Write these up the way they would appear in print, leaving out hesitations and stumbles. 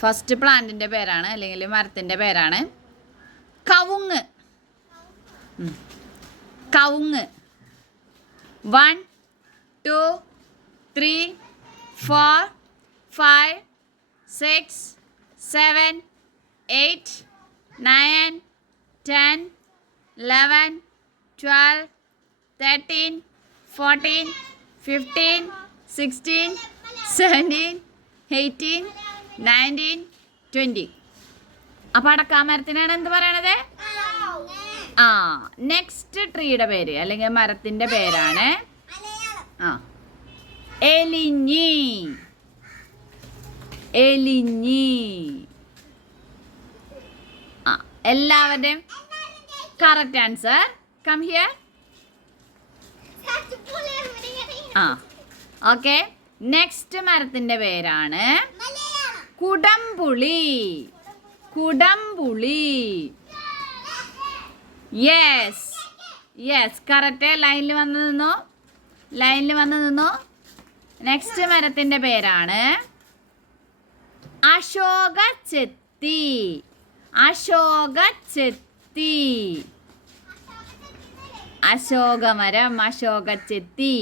First പ്ലാന്റിൻ്റെ പേരാണ് അല്ലെങ്കിൽ മരത്തിൻ്റെ പേരാണ് കവുങ്ങ്. കവുങ്ങ്. 1 2 3 4 5 6 7 8 9 10 11 12 13 14 15 16 17 18 19 20. അപ്പോൾ അടക്കാമരത്തിനാണ് എന്ത് പറയണത്? നെക്സ്റ്റ് ട്രീയുടെ പേര് അല്ലെങ്കിൽ മരത്തിൻ്റെ പേരാണ് എലിഞ്ഞി. എലിഞ്ഞി. എല്ലാവരുടെയും correct answer. Come here. Okay. Next മരത്തിൻ്റെ പേരാണ് കുടംപുളി. കുടംപുളി. Yes correct. ലൈനിൽ വന്ന് നിന്നോ. ലൈനിൽ വന്ന് നിന്നോ. നെക്സ്റ്റ് മരത്തിൻ്റെ പേരാണ് അശോക ചെത്തി. അശോക ചെത്തി. അശോകമരം. അശോക ചെത്തി.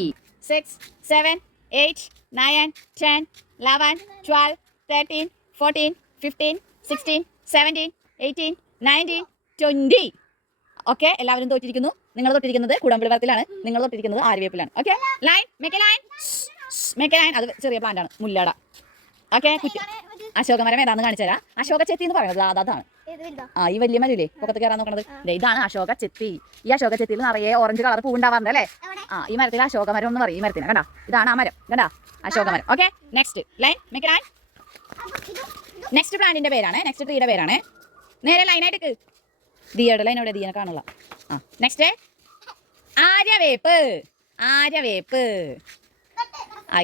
6 7 8 9 10 11 12 13 14 15 16 17 18 19 20. ഓക്കെ. എല്ലാവരും തോറ്റിരിക്കുന്നു. നിങ്ങൾ തൊട്ടിരിക്കുന്നത് കുടംപുളി മരത്തിലാണ്. നിങ്ങൾ തൊട്ടിരിക്കുന്നത് ആര്യവേപ്പിലാണ്. Okay. Line. Make a line. Make a line. അത് ചെറിയ പ്ലാന്റ് ആണ്, മുല്ലട. ഓക്കെ. അശോകമരം ഏതാണെന്ന് കാണിച്ചു തരാം. അശോക ചെത്തി എന്ന് പറയുന്നത് അതാണ്. ഈ വലിയ മരമില്ലേ പൊക്കത്ത് കയറാൻ നോക്കണത്, ഇതാണ് അശോക ചെത്തി. ഈ അശോക ചെത്തിയിൽ നിറയെ ഓറഞ്ച് കളർ പൂവുണ്ടാവാറുണ്ട് അല്ലേ? ഈ മരത്തിൽ അശോകമരം എന്ന് പറയും. ഈ മരത്തിന് കണ്ടാ, ഇതാണ് ആ മരം. കണ്ടാ, അശോകമരം. Okay. Next line. Make line. Next പ്ലാന്റിന്റെ പേരാണ്, നെക്സ്റ്റ് ട്രീയുടെ പേരാണ്. നേരെ ലൈനായിട്ട് ദിയയുടെ ലൈൻ. എവിടെ? ദിയനെ കാണുള്ള. നെക്സ്റ്റ് ആര്യവേപ്പ്. ആര്യവേപ്പ്.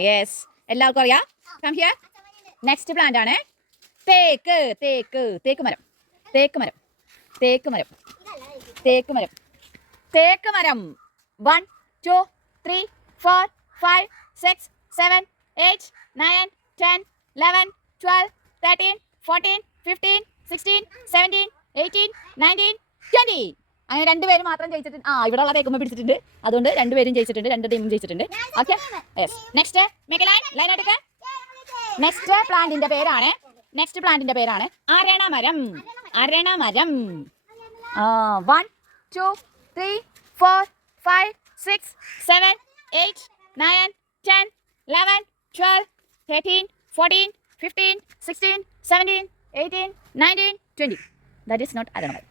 യെസ്, എല്ലാവർക്കും അറിയാം. Come here. നെക്സ്റ്റ് പ്ലാന്റ് ആണ് തേക്ക്. തേക്ക്. തേക്ക് മരം. തേക്ക് മരം. തേക്ക് മരം. തേക്ക് മരം. തേക്ക് മരം. 1 2 3 4 5 6 7 8 9 10 11 12 13 14 15 16 17 18 19 20. അങ്ങനെ രണ്ടുപേരും മാത്രം ജയിച്ചിട്ടുണ്ട്. ഇവിടെ ഉള്ള തേക്കുമ്പോൾ പിടിച്ചിട്ടുണ്ട്. അതുകൊണ്ട് രണ്ടുപേരും ജയിച്ചിട്ടുണ്ട്. രണ്ട് ടീമും ജയിച്ചിട്ടുണ്ട്. Okay. Yes. Next make line. Line എടുക്കുക. നെക്സ്റ്റ് പ്ലാന്റിന്റെ പേരാണ്, നെക്സ്റ്റ് പ്ലാന്റിന്റെ പേരാണ് അരണമരം. അരണമരം. 1 2 3 4 5 6 7 8 9 10 11 12 13 14 15 16 17 18 19 20. That is not അരണമരം.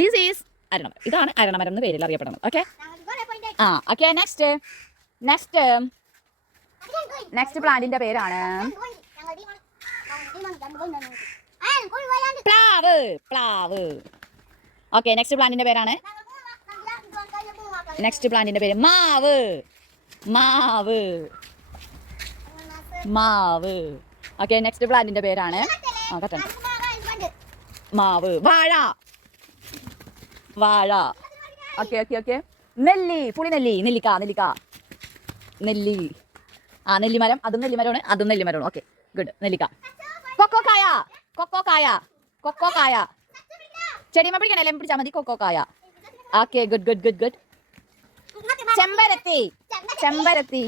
This is അരണമരം. ഇതാണ് അരണമരം എന്ന് പേരിൽ അറിയപ്പെടുന്നത്. ഓക്കെ. ഓക്കെ. നെക്സ്റ്റ് പ്ലാന്റിന്റെ പേരാണ് പ്ലാവ്. പ്ലാവ്. ഓക്കെ. നെക്സ്റ്റ് പ്ലാന്റിന്റെ പേരാണ്, നെക്സ്റ്റ് പ്ലാന്റിന്റെ പേര് മാവ്. മാവ്. മാവ്. ഓക്കെ. നെക്സ്റ്റ് പ്ലാന്റിന്റെ പേരാണ് മാവ്. വാഴ. വാഴ. ഓക്കെ. ഓക്കെ. ഓക്കെ. നെല്ലി. പുളിനെല്ലി. നെല്ലിക്ക. നെല്ലിക്ക. നെല്ലി. നെല്ലിമരം. അതും നെല്ലിമരമാണ്, അതും നെല്ലിമരമാണ്. Okay, good. നെല്ലിക്ക. കൊക്കോക്കായ. കൊക്കോക്കായ. കൊക്കോക്കായ. ചെടിമ പിടിക്കണേ, എല്ലാം പിടിച്ചാൽ മതി. കൊക്കോക്കായ. Okay, good good good good. ചെമ്പരത്തി. ചെമ്പരത്തി.